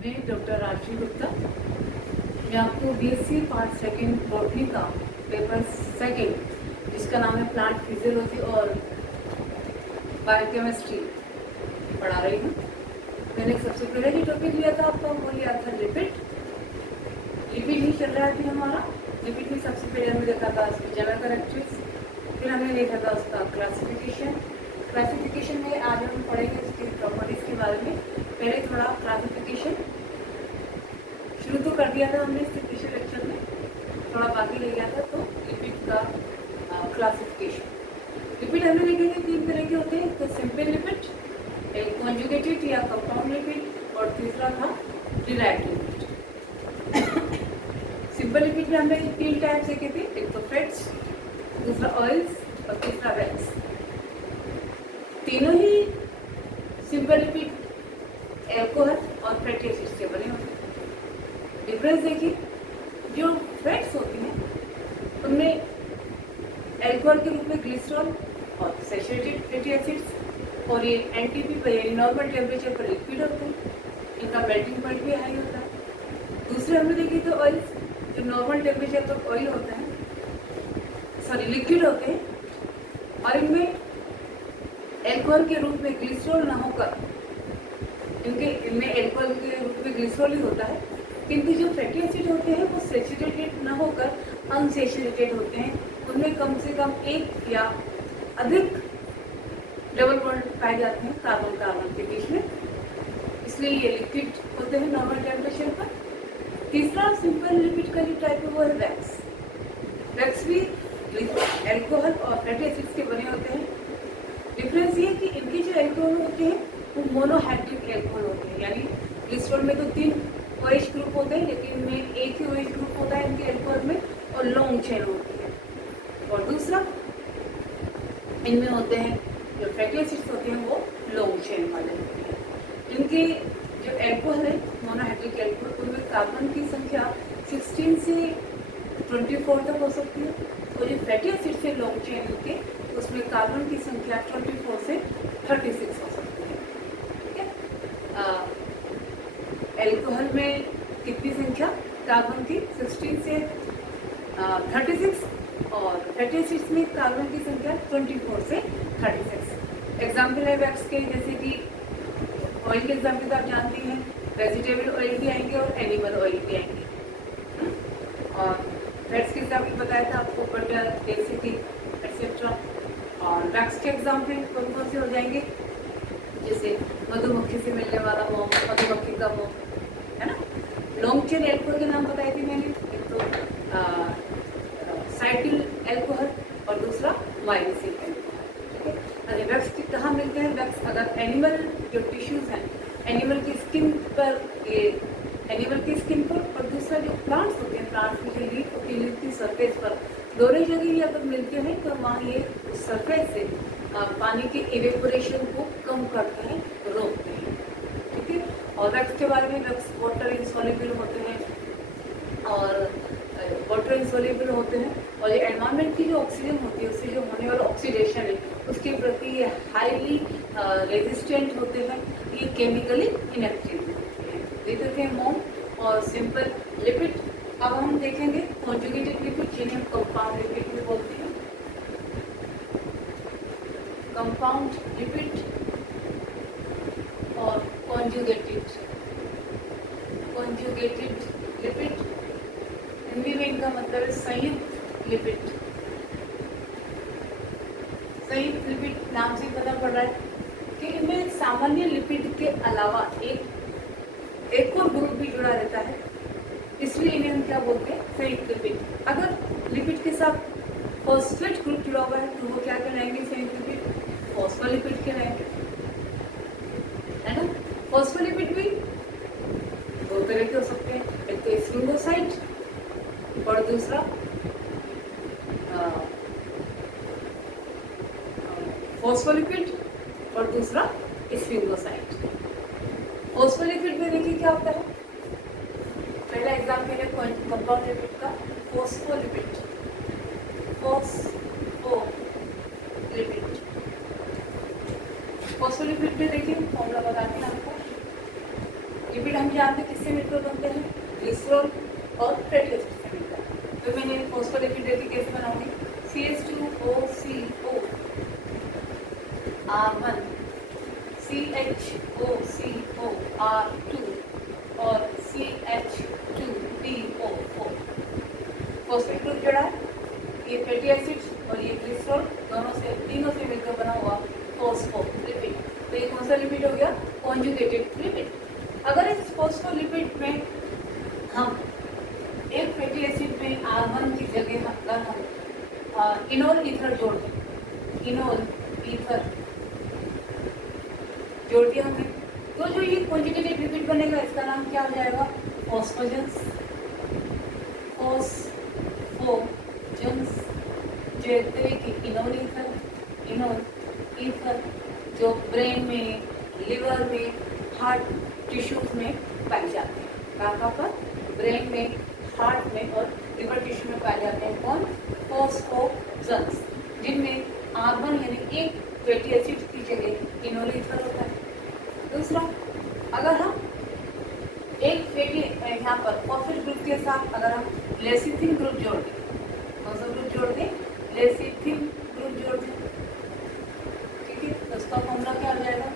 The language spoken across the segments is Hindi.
मैं डॉक्टर राशि गुप्ता। मैं आपको बीएससी पार्ट सेकेंड बॉटनी का पेपर सेकेंड, जिसका नाम है प्लांट फिजियोलॉजी और बायोकेमिस्ट्री, पढ़ा रही हूँ। मैंने सबसे पहले जो टॉपिक लिया था आपका, वो लिया था लिपिड। लिपिड ही चल रहा है अभी हमारा। लिपिड में सबसे पहले हमने देखा था उसकी जनरल कैरेक्टरिस्टिक्स, फिर हमने देखा था उसका क्लासिफिकेशन। क्लासिफिकेशन में आज हम पढ़ेंगे उसकी प्रॉपर्टीज के बारे में। पहले थोड़ा क्लासिफिकेशन शुरू तो कर दिया था हमने इसके पिछले लेक्चर में, थोड़ा बाकी रह गया था। तो लिपिड का क्लासिफिकेशन, लिपिड हमने देखे तीन तरह के होते हैं। तो सिंपल लिपिड, एक कॉन्जुगेटेड या कंपाउंड लिपिड, और तीसरा था डिराइव्ड लिपिड। सिंपल लिपिड में हमने तीन टाइप्स देखे थे, एक तो फैट्स, दूसरा ऑयल्स और तीसरा वैक्स। तीनों ही सिंपल लिपिड एल्कोहल और फैटी एसिड से बने होते हैं। डिफरेंस देखिए, जो फैट्स होती हैं उनमें एल्कोहल के रूप में ग्लिसरॉल और सैचुरेटेड फैटी एसिड्स, और ये एनटीपी पर यानी नॉर्मल टेम्परेचर पर लिक्विड होते हैं, इनका मेल्टिंग पॉइंट भी हाई होता है। दूसरे हमने देखी तो ऑयल्स, जो नॉर्मल टेम्परेचर पर ऑयल होते हैं, सॉरी लिक्विड होते हैं, और इनमें एल्कोहल के रूप में ग्लिसरॉल ना होकर, इनमें एल्कोहल के रूप में ग्लिसरॉल ही होता है, किंतु जो फैटी एसिड होते हैं वो सैचुरेटेड ना होकर अनसैचुरेटेड होते हैं। उनमें कम से कम एक या अधिक डबल बॉन्ड पाए जाते हैं कार्बन कार्बन के बीच में, इसलिए ये लिक्विड होते हैं नॉर्मल टेम्परेचर पर। तीसरा सिंपल लिपिड का जो टाइप है वो है वैक्स। वैक्स भी एल्कोहल और फैटी एसिड्स के बने होते हैं। डिफरेंस ये कि इनके जो एल्कोहल होते हैं वो मोनोहाइड्रिक एल्कोहल होते हैं, यानी ग्लिसरॉल में तो 3 OH ग्रुप होते हैं, लेकिन इनमें एक ही OH ग्रुप होता है इनके एल्कोहल में, और लॉन्ग चेन होती है। और दूसरा इनमें होते हैं जो फैटी एसिड्स होते हैं वो लॉन्ग चेन वाले होते हैं। इनके जो एल्कोहल है मोनोहाइड्रिक एल्कोहल, उनमें कार्बन की संख्या 16 से 24 तक हो सकती है, और जो फैटी एसिड्स है लॉन्ग चेन के, उसमें कार्बन की संख्या 24 से 36 हो सकती है। ठीक है, एल्कोहल में कितनी संख्या कार्बन की 16 से 36, और फैटी एसिड्स में कार्बन की संख्या 24 से 36। एग्जाम्पल है वैक्स के, जैसे कि ऑयल के एग्जाम्पल तो आप जानते हैं, वेजिटेबल ऑयल भी आएंगे और एनिमल ऑयल भी आएंगे। और फैट्स के एग्जाम्पल बताया था आपको, बटर, देसी घी एक्सेट्रा। और वैक्स के एग्जाम्पल कौन कौन से हो जाएंगे, जैसे मधुमक्खी से मिलने वाला मोम, मधुमक्खी का मोम, है ना। लॉन्ग चेन एल्कोहल के नाम बताए थे मैंने, एक तो साइकिल एल्कोहल और दूसरा माइलिसिन एल्कोहल। ठीक है, अरे वैक्स कहाँ मिलते हैं? वैक्स अगर एनिमल जो टिश्यूज हैं, एनिमल की स्किन पर, ये एनिमल की स्किन पर, और दूसरा जो प्लांट्स होते हैं, प्लांट्स की जो लीफ होती है, लीफ की सरफेस पर, दोनों जगह ही अगर मिलते हैं तो वहाँ ये सरफेस से पानी के इवेपोरेशन को कम करते हैं, रोकते हैं। ठीक है, और वैक्स के बारे में, वैक्स वाटर इंसॉल्युबल होते हैं, और वाटर इंसॉल्युबल होते हैं, और ये एनवायरनमेंट की जो ऑक्सीजन होती है उससे जो होने वाला ऑक्सीडेशन है उसके प्रति ये हाईली रेजिस्टेंट होते हैं, ये केमिकली इनएक्टिव होते हैं। देख हैं मोम और सिंपल लिपिड। अब हम देखेंगे कॉन्जुगेटेड लिपिड, जिन्हें हम कंपाउंड लिपिड भी बोलते हैं। कंपाउंड लिपिड और कॉन्जुगेटेड लिपिड, हिंदी में इनका मतलब है संयुक्त लिपिड। संयुक्त लिपिड नाम से पता पड़ रहा है कि इनमें सामान्य लिपिड के अलावा एक और ग्रुप भी जुड़ा रहता है, इसलिए इन्हें हम क्या बोलते हैं? संयुक्त लिपिड। अगर लिपिड के साथ फॉस्फेट ग्रुप जुड़ा हुआ है तो वो क्या कहलाएंगे? संयुक्त लिपिड, फॉस्फोलिपिड कहलाएंगे, है ना। फॉस्फोलिपिड भी दो तरह के हो सकते हैं, एक तो स्फिंगोसाइड और दूसरा फॉस्फोलिपिड और दूसरा स्फिंगोसाइड। फॉस्फोलिपिड में देखिए क्या होता है, पहला एग्जाम्पल है कंपाउंड लिपिड का, फॉस्फोलिपिड। फॉस्फोलिपिड में देखिए फॉर्मूला बताते हैं आपको, लिपिड हम जानते हैं किससे मिलकर बनते हैं, ग्लिसरॉल और फैटी एसिड से मिलकर। तो मैंने फॉस्फोलिपिड देखी कैसे बनाऊंगी, CH2OCO R1 CHOCO R2 और CH2PO4 फॉस्फेट ग्रुप जोड़ा है। ये फैटी एसिड्स और ये ग्लिसरॉल दोनों से तीनों से मिलकर बना हुआ फॉस्फोलिपिड। तो ये कौन सा लिपिड हो गया, कॉन्जुगेटेड लिपिड। अगर इस फॉस्फोलिपिड में हम एक फैटी एसिड में R1 की जगह अगर हम इनोल ईथर जोड़ दें, इनोल ईथर जोड़ दिया हमने, तो जो ये कॉन्जुगेटेड लिपिड बनेगा इसका नाम क्या हो जाएगा, फॉस्फोजेंस। फॉस्फोजेंस जो एक तरह की इनोल ईथर जो ब्रेन में, लिवर में, हार्ट टिश्यूज में पाए जाते हैं। कहाँ पर, ब्रेन में, हार्ट में और लिवर टिश्यू में पाए जाते हैं। कौन, फॉस्फोजेंस, जिनमें R1 यानी एक फैटी एसिड की जगह इनोल ईथर होता है। दूसरा, अगर हम एक फैटी यहाँ पर फॉस्फेट ग्रुप के साथ अगर हम लेसिथिन ग्रुप जोड़ दें, कौन सा ग्रुप जोड़ दें, लेसिथिन ग्रुप जोड़ दें, ठीक है, तो उसका फॉर्मूला क्या हो जाएगा,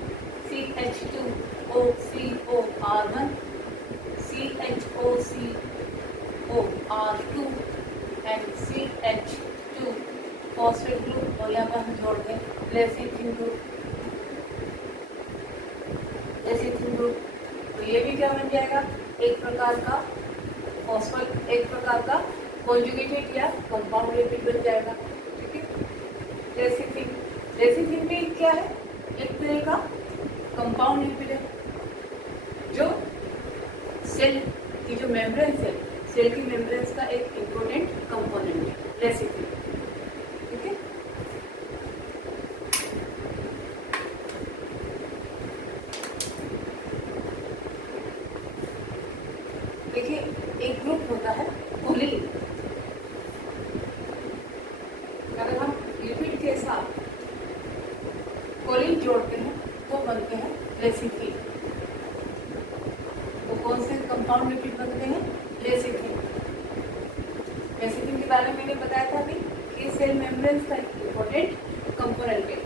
CH2OCO R1 CHOCO R2 and CH2 phosphate group और यहाँ पर हम जोड़ दें लेसिथिन ग्रुप। तो ये भी क्या बन जाएगा, एक प्रकार का फॉस्फेट, एक प्रकार का कॉन्जुगेटेड या कंपाउंड लिपिड बन जाएगा। ठीक है, लेसिथिन भी क्या है, एक तरह का कंपाउंड लिपिड है जो सेल की जो मेम्ब्रेन सेल की मेम्ब्रेन्स का एक इम्पोर्टेंट कंपोनेंट है लेसिथिन। ठीक है, देखिए एक ग्रुप होता है कोलिन। अगर हम लिपिड के साथ कोलिन जोड़ते हैं तो बनते हैं लेसिथिन। तो कौन से कंपाउंड लिपिड बनते हैं, लेसिथिन। लेसिथिन के बारे में मैंने बताया था कि ये सेल मेम्ब्रेन्स का एक इम्पोर्टेंट कंपोनेंट है।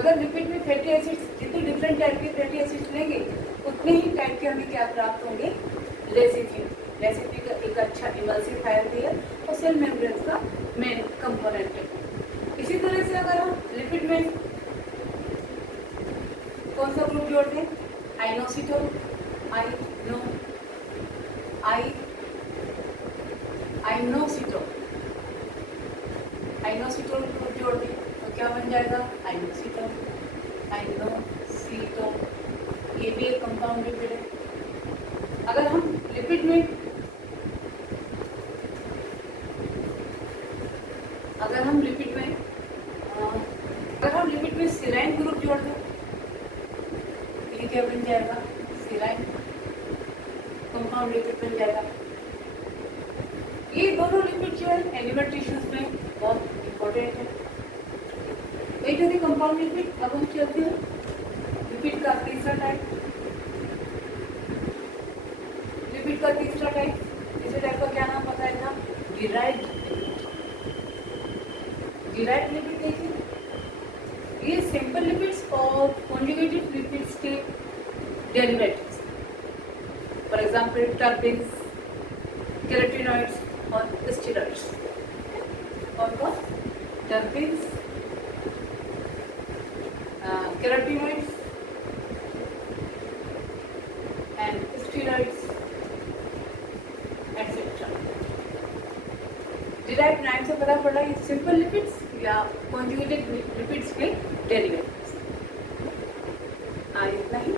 अगर लिपिड में फैटी एसिड्स, जितने डिफरेंट टाइप के फैटी एसिड्स लेंगे उतने ही टाइप के हमें क्या प्राप्त होंगे, लेसिथिन। लेसिथिन का एक अच्छा इमल्सिफायर भी है और सेल मेम्ब्रेन्स का मेन कंपोनेंट है। इसी तरह से अगर हम लिपिड में कौन सा ग्रुप जोड़ते हैं, आइनोसिटोन, आइनोसिटोन ग्रुप जोड़ दें तो क्या बन जाएगा, आइनोसिटोन। ये भी एक कंपाउंड लिपिड है। अगर हम लिपिड में सिराइन ग्रुप जोड़ दें तो ये क्या बन जाएगा, सिराइन कंपाउंड लिपिड बन जाएगा। ये दोनों लिपिड जो है एनिमल टिश्यूज में बहुत इंपॉर्टेंट है। एक होती कंपाउंड लिपिड। अब हम चलते हैं लिपिड का तीसरा टाइप। लिपिड का तीसरा टाइप, तीसरे टाइप का क्या नाम बताया था, डिराइव्ड लिपिड। देखिए ये सिंपल लिपिड्स और कॉन्जुगेटेड लिपिड्स के derivatives, for example terpenes, carotenoids और स्टेरॉइड्स। और कौन, terpenes, carotenoids and steroids etcetera. Derived नाम से पता पड़ा ये सिंपल लिपिड्स या कॉन्जुगेटेड लिपिड्स के डेरिवेटिव्स। इतना ही।